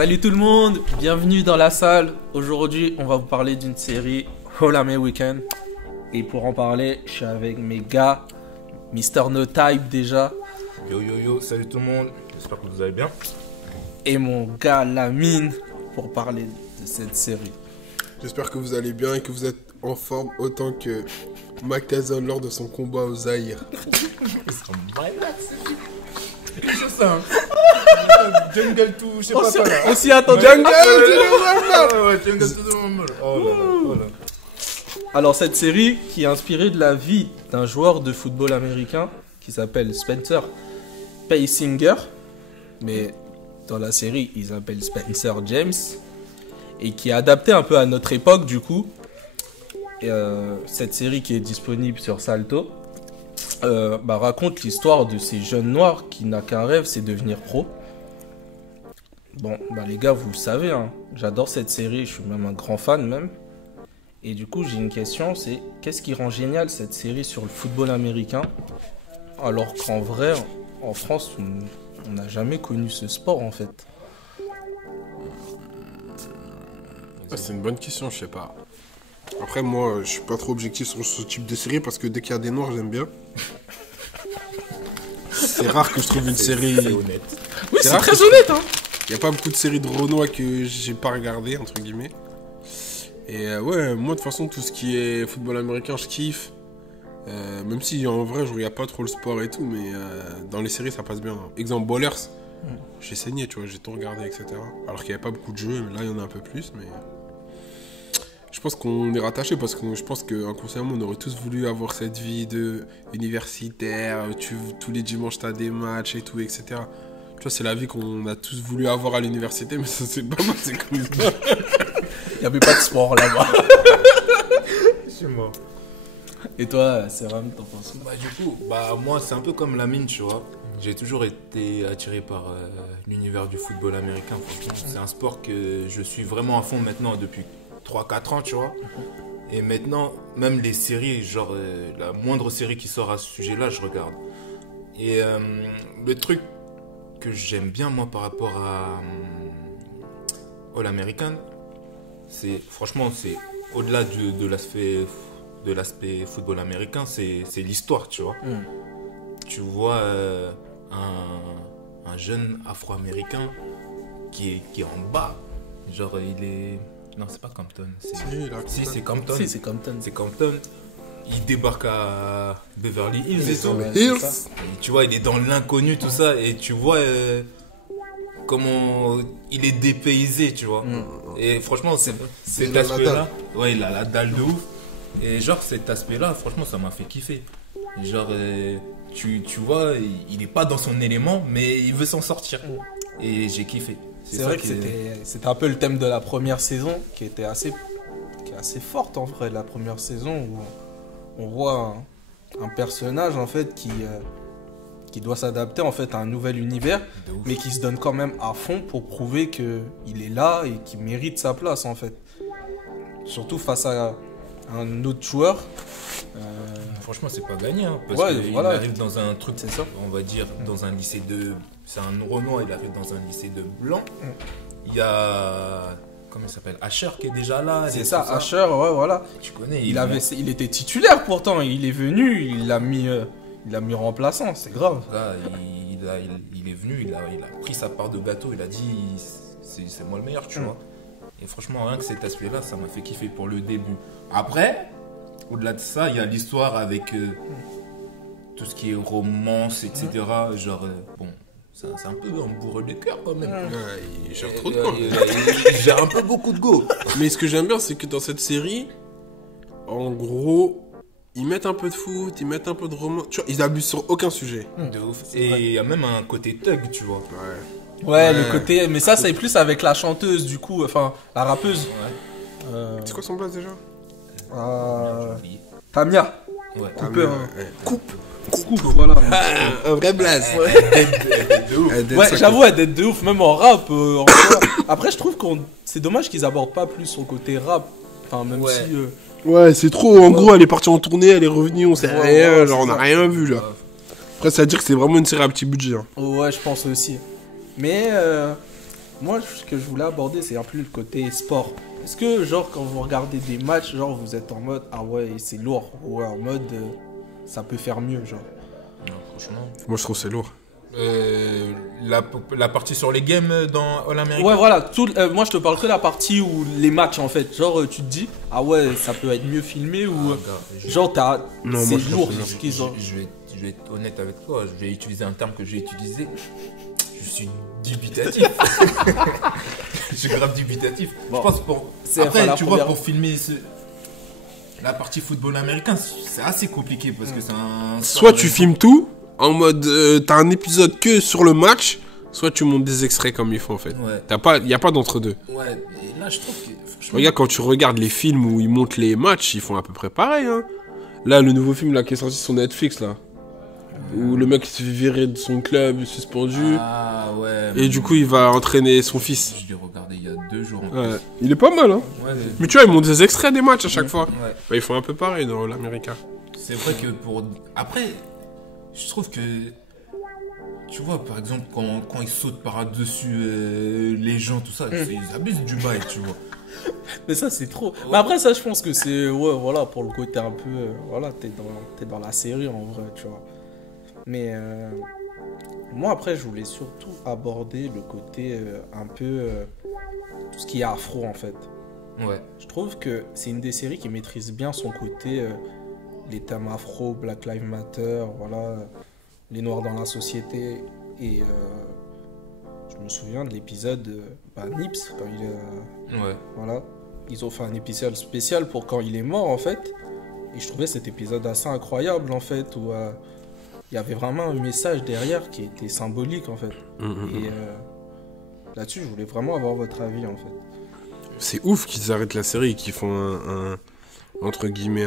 Salut tout le monde, bienvenue dans la salle. Aujourd'hui, on va vous parler d'une série All American. Et pour en parler, je suis avec mes gars, Mister No Type déjà. Yo yo yo, salut tout le monde, j'espère que vous allez bien. Et mon gars Lamine pour parler de cette série. J'espère que vous allez bien et que vous êtes en forme autant que Mike Tyson lors de son combat au Zaïre. C'est juste ça. Jungle tout, je sais pas quoi là. On s'y attendait. Jungle tout le monde. Oh là. Alors cette série qui est inspirée de la vie d'un joueur de football américain qui s'appelle Spencer Paysinger. Mais dans la série, il s'appelle Spencer James. Et qui est adapté un peu à notre époque du coup. Et, cette série qui est disponible sur Salto raconte l'histoire de ces jeunes noirs qui n'a qu'un rêve, c'est devenir pro. Bon, les gars, vous le savez, hein, j'adore cette série, je suis même un grand fan même. Et du coup, j'ai une question, c'est qu'est-ce qui rend génial cette série sur le football américain alors qu'en vrai, en France, on n'a jamais connu ce sport en fait. C'est une bonne question, je sais pas. Après, moi, je suis pas trop objectif sur ce type de série parce que dès qu'il y a des noirs, j'aime bien. C'est rare que je trouve une série. C'est honnête. Oui, c'est rare très que honnête, hein. Il y a pas beaucoup de séries de Renoir que j'ai pas regardé entre guillemets. Et ouais, moi de toute façon, tout ce qui est football américain, je kiffe. Même si en vrai, je regarde pas trop le sport et tout, mais dans les séries, ça passe bien. Exemple, Ballers, j'ai saigné, tu vois, j'ai tout regardé, etc. Alors qu'il y avait pas beaucoup de jeux, mais là, il y en a un peu plus, mais. Je pense qu'on est rattaché parce que je pense qu'inconsciemment on aurait tous voulu avoir cette vie de universitaire, tous les dimanches t'as des matchs et tout, etc. Tu vois, c'est la vie qu'on a tous voulu avoir à l'université, mais ça c'est pas moi, c'est comme ça. Il n'y avait pas de sport là-bas. Je suis mort. Et toi, Seram, t'en penses quoi? Du coup, moi c'est un peu comme Lamine, tu vois. J'ai toujours été attiré par l'univers du football américain. Franchement, c'est un sport que je suis vraiment à fond maintenant depuis 3-4 ans, tu vois. Et maintenant, même les séries, genre la moindre série qui sort à ce sujet-là, je regarde. Et le truc que j'aime bien, moi, par rapport à All American, c'est au-delà de l'aspect football américain, c'est l'histoire, tu vois. Tu vois un jeune afro-américain qui est en bas. Genre, il est... Non, c'est pas Compton. C'est Compton. Si, c'est Compton. C'est Compton. Il débarque à Beverly Hills et tout. Hills. Tu vois, il est dans l'inconnu, tout ça. Et tu vois comment il est dépaysé, tu vois. Et franchement, cet aspect-là, ouais, il a la dalle de ouf. Et genre, cet aspect-là, franchement, ça m'a fait kiffer. Genre, tu vois, il est pas dans son élément, mais il veut s'en sortir. Et j'ai kiffé. C'est vrai que c'était un peu le thème de la première saison qui est assez forte en vrai, la première saison où on voit un personnage en fait qui doit s'adapter en fait à un nouvel univers mais qui se donne quand même à fond pour prouver qu'il est là et qu'il mérite sa place en fait. Surtout face à un autre joueur. Franchement, c'est pas gagné, hein, parce qu'il arrive dans un truc, c'est ça. On va dire, dans un lycée de... C'est un Renoir, il arrive dans un lycée de blanc. Il y a... Comment il s'appelle? Asher qui est déjà là. C'est ça, Asher, ouais, voilà. Tu connais, il était titulaire pourtant, il est venu, il l'a mis remplaçant, c'est grave. Là, il est venu, il a pris sa part de gâteau, il a dit, c'est moi le meilleur, tu vois. Et franchement, rien que cet aspect-là, ça m'a fait kiffer pour le début. Après... Au-delà de ça, il y a l'histoire avec tout ce qui est romance, etc. Genre, c'est un peu un bourreau de cœur quand même. Il gère trop de go. Il gère un peu beaucoup de go. Mais ce que j'aime bien, c'est que dans cette série, en gros, ils mettent un peu de foot, ils mettent un peu de romance. Tu vois, ils abusent sur aucun sujet. De ouf. Et il y a même un côté thug, tu vois. Ouais, le côté... Mais ça, c'est plus avec la chanteuse, du coup, enfin, la rappeuse. C'est quoi son blaze déjà? Tamia. Ouais. Cooper. Coupe, voilà. un vrai blaze. Ouais, j'avoue, elle est de ouf, même en rap. Après, je trouve que c'est dommage qu'ils abordent pas plus son côté rap. Enfin, même si... Ouais, c'est trop. En gros, elle est partie en tournée, elle est revenue, on sait rien. Genre, on a ça. rien vu là. Après, ça veut dire que c'est vraiment une série à petit budget. Hein. Ouais, je pense aussi. Mais moi, ce que je voulais aborder, c'est un peu le côté sport. Est-ce que, genre, quand vous regardez des matchs, genre, vous êtes en mode, ah ouais, c'est lourd, ou en mode, ça peut faire mieux, genre. Non, franchement. Moi, je trouve que c'est lourd. La partie sur les games dans All American. Ouais, voilà, moi, je te parle que de la partie où les matchs, en fait. Genre, tu te dis, ah ouais, ça peut être mieux filmé, ou, genre, Non, c'est moi, je lourd, pense que ce qu'ils ont. Je vais être honnête avec toi, je vais utiliser un terme que j'ai utilisé. Je suis dubitatif. Je suis grave dubitatif. Bon. Je pense pour. C'est Après, la tu première- vois, pour filmer la partie football américain, c'est assez compliqué parce que c'est un. Soit tu filmes tout, en mode, t'as un épisode que sur le match, soit tu montes des extraits comme il faut, en fait. Ouais. Y a pas d'entre-deux. Ouais, et là, je trouve que. Franchement. Regarde, quand tu regardes les films où ils montent les matchs, ils font à peu près pareil, hein. Là, le nouveau film là, qui est sorti sur Netflix, là. Où le mec il se fait virer de son club, suspendu. Ah ouais. Et du coup, il va entraîner son fils. Je l'ai regardé il y a 2 jours. En Ouais. Il est pas mal, hein. plus. Ouais, Mais tu vois, ils montent des extraits des matchs à chaque fois. ouais. Bah, ils font un peu pareil dans l'Américain. C'est vrai que pour. Après, je trouve que. Tu vois, par exemple, quand ils sautent par-dessus les gens, tout ça, ils abusent du bail, tu vois. Mais ça, c'est trop. Mais après, ça, je pense que c'est, ouais, voilà, pour le côté un peu, voilà, t'es dans la série, en vrai, tu vois. Mais moi, après, je voulais surtout aborder le côté un peu tout ce qui est afro, en fait. Ouais. Je trouve que c'est une des séries qui maîtrise bien son côté, les thèmes afro, Black Lives Matter, voilà, les noirs dans la société. Et je me souviens de l'épisode Nips, quand il est. Ouais. Voilà. Ils ont fait un épisode spécial pour quand il est mort, en fait. Et je trouvais cet épisode assez incroyable, en fait, où il y avait vraiment un message derrière qui était symbolique, en fait. Et là-dessus, je voulais vraiment avoir votre avis, en fait. C'est ouf qu'ils arrêtent la série et qu'ils font entre guillemets,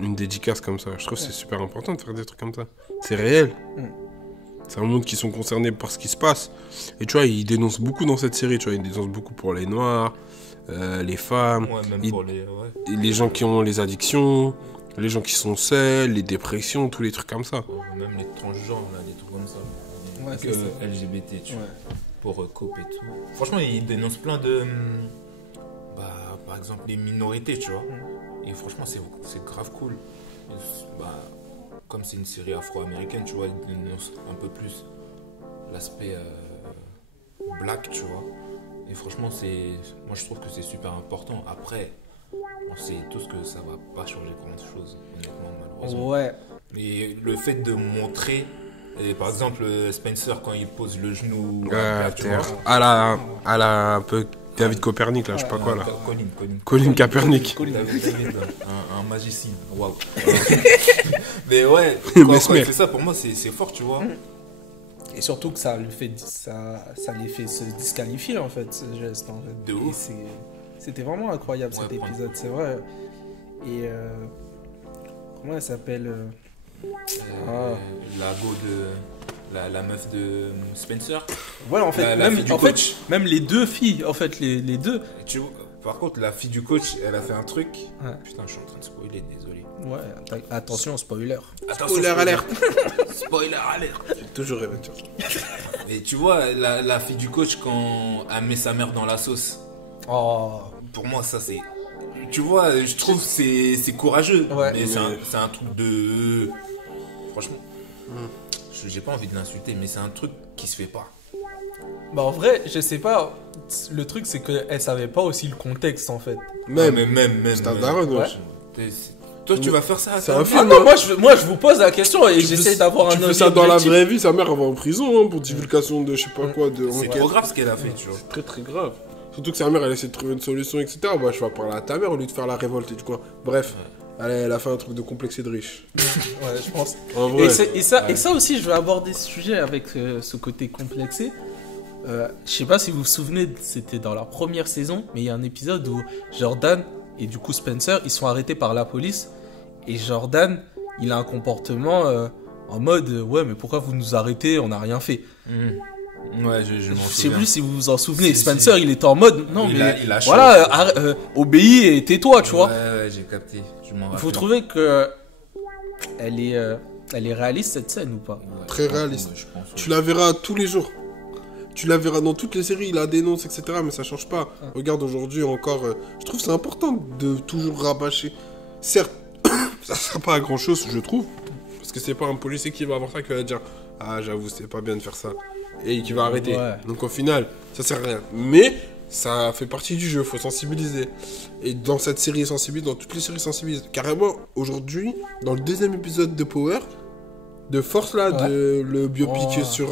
une dédicace comme ça. Je trouve que c'est super important de faire des trucs comme ça. C'est réel. C'est un monde qui sont concernés par ce qui se passe. Et tu vois, ils dénoncent beaucoup dans cette série. Tu vois, ils dénoncent beaucoup pour les Noirs, les femmes, Ouais, même pour les. Ouais. les gens qui ont les addictions, les gens qui sont seuls, les dépressions, tous les trucs comme ça. Même les transgenres, là, des trucs comme ça. Ouais, Que c'est ça. LGBT, tu vois. Ouais. Pour COP et tout. Franchement, ils dénoncent plein de. Par exemple, les minorités, tu vois. Et franchement, c'est grave cool. Et comme c'est une série afro-américaine, tu vois, ils dénoncent un peu plus l'aspect black, tu vois. Et franchement, moi je trouve que c'est super important. Après, on sait tous que ça va pas changer grand-chose, honnêtement, malheureusement. Ouais. Mais le fait de montrer, et par exemple, Spencer, quand il pose le genou tu vois. À la un peu David Copernic, là, je sais pas quoi, là. Colin Kaepernick. David, un magicien, waouh. Mais ouais, Mais quand Mesmer. il fait ça, pour moi, c'est fort, tu vois. Et surtout que ça les fait se disqualifier, en fait, ce geste, en fait. De Et ouf. c'était vraiment incroyable, cet Ouais, épisode, c'est vrai. Et comment elle s'appelle La go de. La meuf de Spencer. Ouais, en fait, La fille du coach. même les deux filles, en fait, les deux. Et par contre, la fille du coach, elle a fait un truc. Ouais. Putain, je suis en train de spoiler, désolé. Ouais, attention, spoiler. Attention, Spoiler alert. Spoiler alert. J'ai toujours rêvé de ça. Et tu vois, la fille du coach, quand elle met sa mère dans la sauce, Oh. pour moi, ça c'est. Tu vois, je trouve que c'est courageux. Ouais. Mais c'est un truc de. Franchement. J'ai pas envie de l'insulter, mais c'est un truc qui se fait pas. Bah, en vrai, je sais pas. Le truc, c'est qu'elle savait pas aussi le contexte, en fait. Même. Même. C'est un daron, Ouais. ouais. Toi, tu vas faire ça à C'est ta un mère? film. Ah non, moi, je vous pose la question et Tu j'essaie fais- d'avoir un Tu fais ça dans la objectif. vraie vie, sa mère elle va en prison, hein, pour divulgation de je sais pas quoi, de C'est enquête. trop grave ce qu'elle a fait, tu vois. C'est très très grave. Surtout que sa mère elle essaie de trouver une solution, etc. Bah, je vais parler à ta mère au lieu de faire la révolte et du coup. Bref, elle a fait un truc de complexé de riche. Ouais, je pense. En vrai. Et ça aussi, je vais aborder ce sujet avec ce côté complexé. Je sais pas si vous vous souvenez, c'était dans la première saison, mais il y a un épisode où Jordan et du coup Spencer, ils sont arrêtés par la police. Et Jordan, il a un comportement en mode ouais, mais pourquoi vous nous arrêtez, on n'a rien fait. Ouais, je m'en Je sais souviens. plus si vous vous en souvenez. Si, Spencer, il était en mode non, Il mais a chaud. voilà, obéis et tais-toi, tu vois. Ouais, j'ai capté. Je m'en rappelle. Vous trouvez que elle est réaliste cette scène ou pas? Ouais, Très je pense, réaliste. ouais, je pense, ouais. Tu la verras tous les jours. Tu la verras dans toutes les séries, il la dénonce, etc. Mais ça change pas. Regarde aujourd'hui encore. Je trouve que c'est important de toujours rabâcher. Certes, ça sert pas à grand chose, je trouve. Parce que c'est pas un policier qui va avoir ça qui va dire ah, j'avoue, c'est pas bien de faire ça. Et qui va arrêter. Ouais. Donc au final, ça sert à rien. Mais ça fait partie du jeu, faut sensibiliser. Et dans cette série sensibilise, dans toutes les séries sensibilisent. Carrément, aujourd'hui, dans le deuxième épisode de Power, de Force là, de le biopic sur.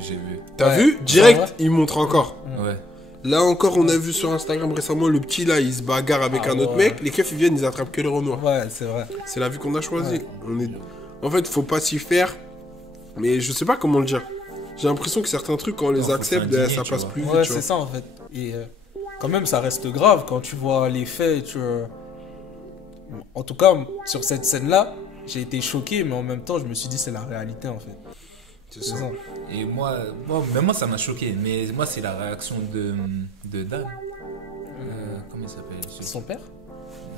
J'ai vu. T'as Ouais. vu? Direct, il montre encore. Ouais. Là encore, on a vu sur Instagram récemment le petit là, il se bagarre avec un autre mec. Les keufs ils viennent, ils attrapent que les Renois. Ouais, c'est vrai. C'est la vie qu'on a choisie. En fait, faut pas s'y faire. Mais je sais pas comment le dire. J'ai l'impression que certains trucs, quand on les faut accepte, s'indigner, ça tu passe vois. plus vite. Ouais, tu vois. c'est ça en fait. Et quand même, ça reste grave quand tu vois les faits. En tout cas, sur cette scène-là, j'ai été choqué, mais en même temps, je me suis dit c'est la réalité en fait. C'est ça. Et moi, ça m'a choqué. Mais moi, c'est la réaction de Dan. Comment il s'appelle Son père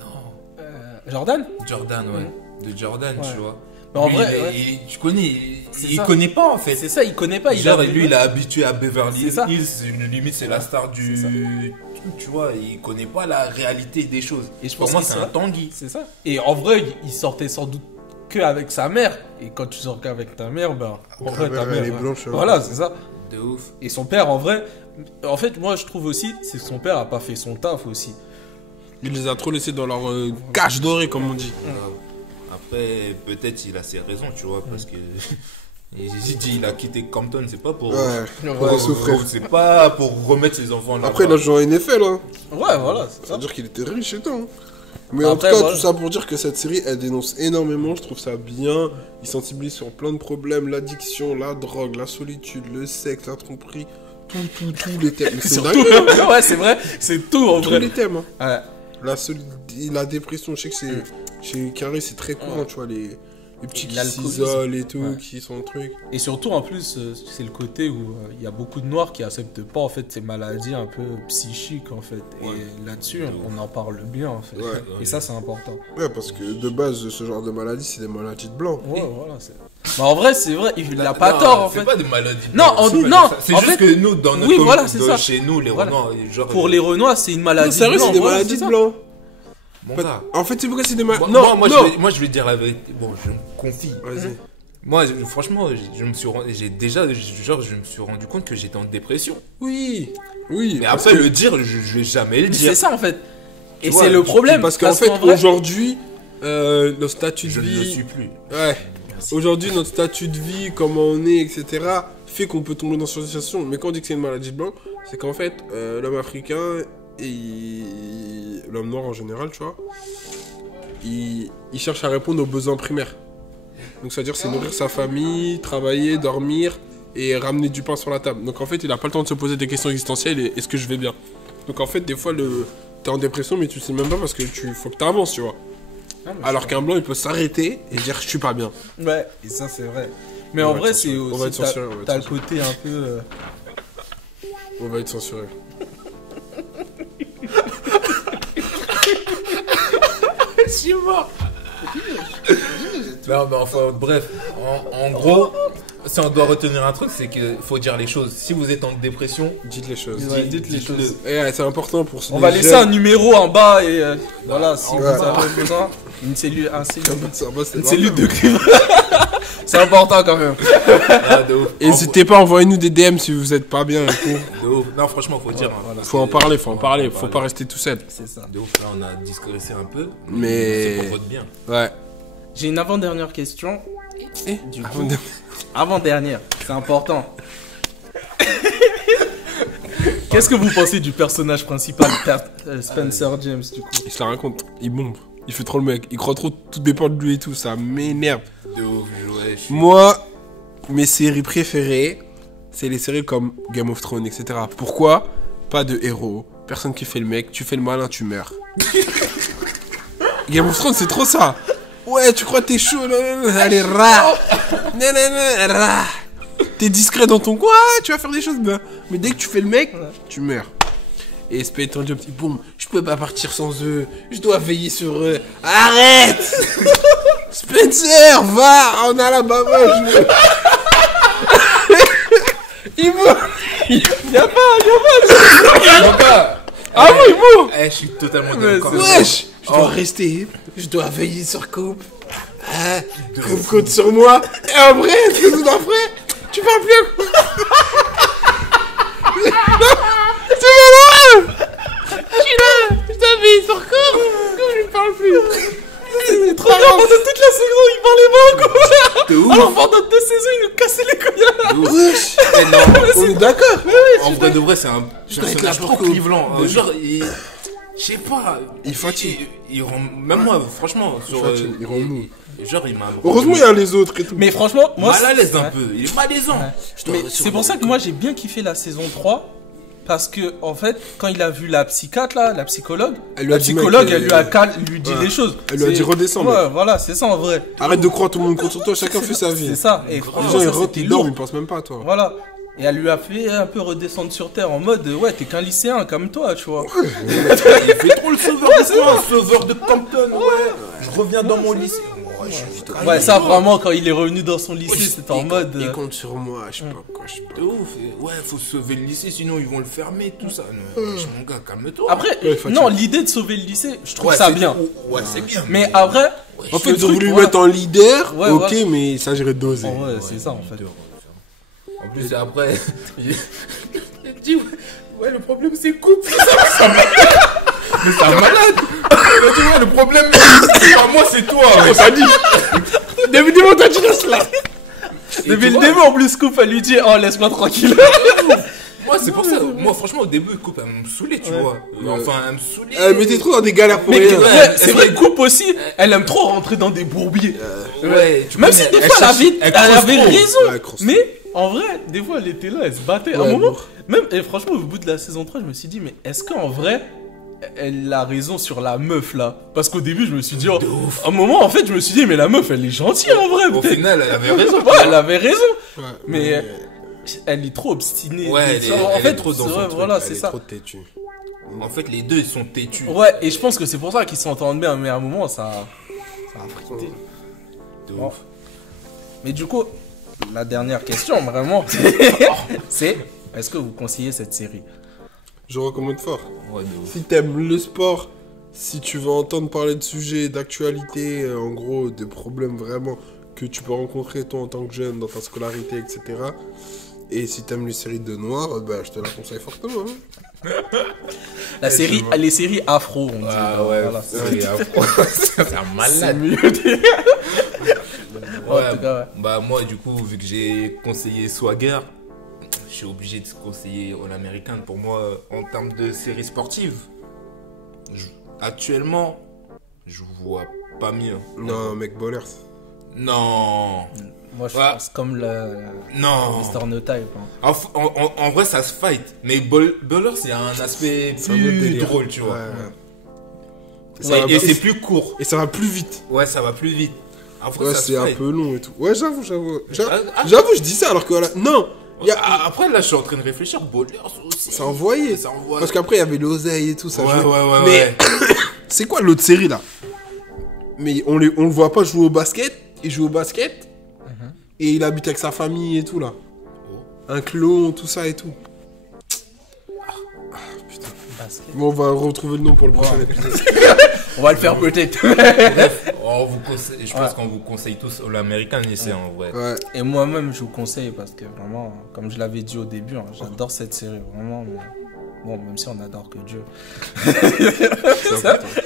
Non. Jordan Jordan, ouais. De Jordan, Ouais. tu vois. Mais en Lui, vrai, tu connais, C'est il ça. connaît pas en fait. C'est ça, il connaît pas. Genre, lui, il est habitué à Beverly C'est ça. Hills, limite, c'est la star du. C'est ça. Tu vois, il connaît pas la réalité des choses. Et je Pour pense moi, qu'il c'est sera- un Tanguy. C'est ça. Et en vrai, il sortait sans doute que avec sa mère. Et quand tu sors qu'avec ta mère, ben, en vrai, ta mère, elle est ouais. blanche. Voilà, c'est ça. De ouf. Et son père, en vrai, en fait, moi, je trouve aussi, c'est que son père a pas fait son taf aussi. Il les a trop laissés dans leur cage dorée, comme on dit. Après, peut-être il a ses raisons, tu vois, parce que. Il dit il a quitté Compton, c'est pas pour. Pour souffrir. C'est pas pour remettre ses enfants là. Après, il a joué en NFL, hein. Ouais, voilà, c'est Ça ça. veut dire qu'il était riche et tout. hein. Mais Après, en tout cas, voilà. tout ça pour dire que cette série, elle dénonce énormément. Je trouve ça bien. Il sensibilise sur plein de problèmes l'addiction, la drogue, la solitude, le sexe, la tromperie. Tous les thèmes. Mais c'est Surtout, dingue, hein. ouais, c'est vrai, c'est tout en Tous vrai. les thèmes. hein. Ouais. La dépression, je sais que c'est. Chez Carré, c'est très courant, tu vois, les petits qui L'alcoolisme. s'isolent et tout, Ouais. qui sont un truc. Et surtout, en plus, c'est le côté où il y a beaucoup de noirs qui acceptent pas en fait ces maladies un peu psychiques en fait. Ouais. Et là-dessus, on en parle bien en fait. Ouais. Et ça, c'est important. Ouais, parce que de base, ce genre de maladie, c'est des maladies de blanc. Ouais, voilà. Bah, en vrai, c'est vrai, il a pas Non, tort en c'est fait. pas des maladies. Non, c'est pas non, ça. C'est en juste fait- que nous, dans notre Oui, voilà, c'est ça. chez nous, les Voilà. Renois, genre. Pour les Renois, c'est une maladie Non, sérieux, blanc, c'est des voilà, maladies c'est de ça. blanc. Mon gars. En fait, c'est pourquoi c'est des maladies. Moi, Non, non. moi, je vais dire la vérité. Bon, je me confie. Vas-y. Moi, franchement, je me suis rendu, je me suis rendu compte que j'étais en dépression. Oui. Oui. Mais parce après que- le dire, je vais jamais le dire. C'est ça en fait. Et vois, c'est le problème. Parce qu'en fait, vrai- aujourd'hui, notre statut de Je ne le vie. suis plus. Ouais. Aujourd'hui, notre statut de vie, comment on est, etc., fait qu'on peut tomber dans cette situation. Mais quand on dit que c'est une maladie de blanc, c'est qu'en fait, l'homme africain et l'homme noir en général, tu vois, il cherche à répondre aux besoins primaires. Donc, c'est-à-dire, c'est nourrir sa famille, travailler, dormir et ramener du pain sur la table. Donc, en fait, il n'a pas le temps de se poser des questions existentielles et est-ce que je vais bien. Donc, en fait, des fois, t'es en dépression, mais tu sais même pas parce que faut que t'avances, tu vois. Non, mais Alors qu'un blanc, il peut s'arrêter et dire je suis pas bien. Ouais, et ça c'est vrai. Mais On en va vrai, être c'est censuré. On va être aussi. censuré, on va être T'as le censuré. côté un peu. On va être censuré. Je suis mort. Non, mais enfin, bref, en gros, si on doit retenir un truc, c'est qu'il faut dire les choses. Si vous êtes en dépression, Dites les choses. Ouais, dites les dites-le. choses. Et c'est important pour On va laisser un numéro en bas et voilà, si vous Ouais. avez besoin, une cellule, une cellule de de... cuivre. C'est important quand même. Ah, de ouf. N'hésitez pas, envoyez-nous des DM si vous êtes pas bien. De ouf. Non, franchement, faut dire. hein, parce Faut en que- parler, faut en parler. Faut pas rester tout seul. C'est ça. De ouf, là, on a disgressé un peu. Mais- C'est pour votre bien. Ouais. J'ai une avant-dernière question. Du Avant coup, de- avant-dernière, c'est important. Qu'est-ce que vous pensez du personnage principal, Spencer James, du coup? Il se la raconte. Il bombe. Il fait trop le mec. Il croit trop tout dépend de lui et tout. Ça m'énerve. De ouf, ouais. Moi, mes séries préférées, c'est les séries comme Game of Thrones, etc. Pourquoi? Pas de héros. Personne qui fait le mec. Tu fais le malin, tu meurs. Game of Thrones, c'est trop ça. Ouais, tu crois que t'es chaud, allez, rah. Rah. T'es discret dans ton coin, tu vas faire des choses bien. Mais dès que tu fais le mec, tu meurs. Et Spencer James, boum, je peux pas partir sans eux, je dois veiller sur eux. Arrête. Spencer, va en Alabama, je veux. Il meurt. Y'a pas. Ah oui, bon. Je suis totalement d'accord. Wesh, je dois rester, je dois veiller sur Coupe. Coupe compte sur moi. Et après, tout après, tu parles plus. C'est malheureux. Je suis là, je dois veiller sur Coupe. Coupe, je parle plus. C'est trop bien, pendant toute la saison, il parlait pas encore. De ouf. Alors pendant 2 saisons, il nous cassait les couilles. Wesh, Non, on est d'accord. en vrai de vrai, c'est un personnage être là trop pour Coupe. Cleveland. Genre, je sais pas. Il fatigue. Il rend. Même moi, franchement, sur. Il rend mou. Genre, il m'a. Heureusement, il y a les autres et tout. Mais franchement, moi. Mal à l'aise un Ouais. peu. Il est malaisant. Mais c'est pour ça que moi j'ai bien kiffé la saison 3. Parce que, en fait, quand il a vu la psychiatre là, la psychologue, Elle lui a la dit, psychologue, mec, elle lui dit ouais. les choses. Elle lui a C'est- dit, redescends, Ouais, voilà, c'est ça en vrai. Arrête de croire tout le monde contre toi, chacun fait sa vie. C'est ça. Et Les franchement, gens, ils ça, rentrent, c'était ils dorment, lourd. ils pensent même pas à toi. Voilà. Et elle lui a fait un peu redescendre sur terre en mode, ouais, t'es qu'un lycéen comme toi, tu vois. Il fait trop le sauveur de quoi, sauveur de Compton, ouais. Je reviens dans mon lycée. Ouais, je suis calme. Ouais, ça vraiment, quand il est revenu dans son lycée, c'était en mode. Ils comptent sur moi, je sais pas quoi, je sais pas. De ouf. Ouais, faut sauver le lycée, sinon ils vont le fermer, tout ça. Non, mon gars, calme-toi. Après, Ouais, fatigue. non, l'idée de sauver le lycée, je trouve Ouais, ça c'est- bien. Ouais, c'est bien. Mais après, En fait, le ils ont truc, voulu le voilà. mettre en leader, Ouais, ok, voilà. mais il s'agirait de doser. En vrai, c'est ça en fait. En plus, après, il dit ouais, le problème c'est couple. Ça malade. Mais c'est un malade. Il a dit ouais, le problème c'est pas moi, c'est toi. On t'a dit. Depuis le début, on t'a dit cela. Depuis le début, en plus, Coupe, elle lui dit, oh, laisse-moi tranquille. Moi, c'est pour ça. Moi, franchement, au début, coupe, elle me saoulait, tu vois. Enfin, elle me saoulait. Elle mettait trop dans des galères pour Mais rien. ouais, Ouais, c'est vrai, Coupe aussi, elle aime trop rentrer dans des bourbiers. Ouais, tu Même connais, si des elle fois, cherche- elle creuse avait trop. raison. Ouais, elle creuse trop. Mais en vrai, des fois, elle était là, elle se battait. À un Ouais, moment, lourd. même, et franchement, au bout de la saison 3, je me suis dit, mais est-ce qu'en vrai, elle a raison sur la meuf là? Parce qu'au début, je me suis dit, oh, à un moment, en fait, je me suis dit, mais la meuf, elle est gentille en vrai, Au peut-être. final, elle avait raison. Ouais, elle avait raison. Ouais, Mais elle est trop obstinée. Ouais, elle est- en elle est fait, trop dans c'est son vrai, truc, voilà, elle c'est est ça. trop têtue. En fait, les deux, ils sont têtus. Ouais, et je pense que c'est pour ça qu'ils s'entendent bien, mais à un moment, ça a frité. De Bon. ouf. Mais du coup, la dernière question, vraiment, c'est est-ce que vous conseillez cette série? Je recommande fort. Ouais, de ouf. Si t'aimes le sport, si tu veux entendre parler de sujets, d'actualité, en gros, de problèmes vraiment que tu peux rencontrer toi en tant que jeune dans ta scolarité, etc. Et si t'aimes les séries de noirs, bah, je te la conseille fortement. Hein. La série, tu vois. les séries afro, on dit. Ah ouais, voilà. c'est un C'est malade. mieux. En Ouais, tout cas, ouais. bah moi du coup vu que j'ai conseillé Swagger, je suis obligé de conseiller All American. Pour moi en termes de séries sportives, actuellement je vois pas mieux. Non, mec, Ballers. Non, Moi, je Ouais. pense comme le non. Mr. No Type. Hein. En vrai ça se fight, mais Baller c'est un aspect C'est un autre plus délire. drôle tu vois. Et ça va Et plus- c'est plus court. et ça va plus vite. Ouais ça va plus vite. Après Ouais, ça se c'est un fight. peu long et tout. Ouais, j'avoue. Ah. J'avoue, je dis ça alors que voilà. Non, il y a, Après là je suis en train de réfléchir, Baller aussi. ça envoyait. Ça envoie. Parce qu'après, il y avait l'oseille et tout ça. Ouais, jouait. ouais, Mais ouais. c'est quoi l'autre série là? Mais on le voit pas jouer au basket. Il joue au basket. Et il habite avec sa famille et tout là. Un clone, tout ça et tout. Basket. Bon, on va retrouver le nom pour le prochain épisode. On va le faire peut-être. On vous conseille, je pense qu'on vous conseille tous l'américain lycée en vrai. Ouais. Et moi-même, je vous conseille parce que vraiment, comme je l'avais dit au début, hein, j'adore cette série, vraiment. Mais... Bon, même si on adore que Dieu.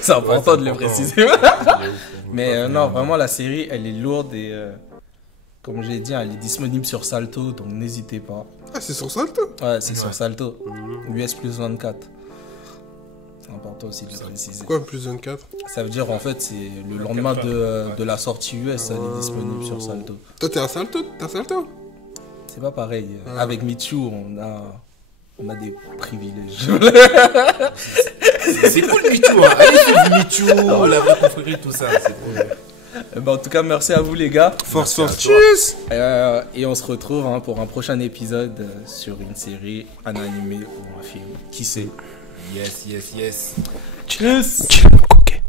C'est important de le préciser. Mais non, vraiment, la série, elle est lourde et comme j'ai dit, elle est disponible sur Salto, donc n'hésitez pas. Ah, c'est sur Salto. Ouais, c'est sur Salto. US plus 24. C'est important aussi de le préciser. Quoi, plus 24? Ça veut dire, en fait, c'est le lendemain de la sortie US, elle est disponible sur Salto. Toi, t'es à Salto? T'as Salto? C'est pas pareil. Avec Michu, on a des privilèges. C'est cool Michou, hein. Allez suivre Michou, la vraie confrérie, tout ça. C'est cool. Ben, en tout cas, merci à vous les gars. Force, Merci force. à toi. Tchuss! Et on se retrouve pour un prochain épisode sur une série, un animé ou un film. Qui sait? Yes, yes, yes. Tchuss. Chill, coquet.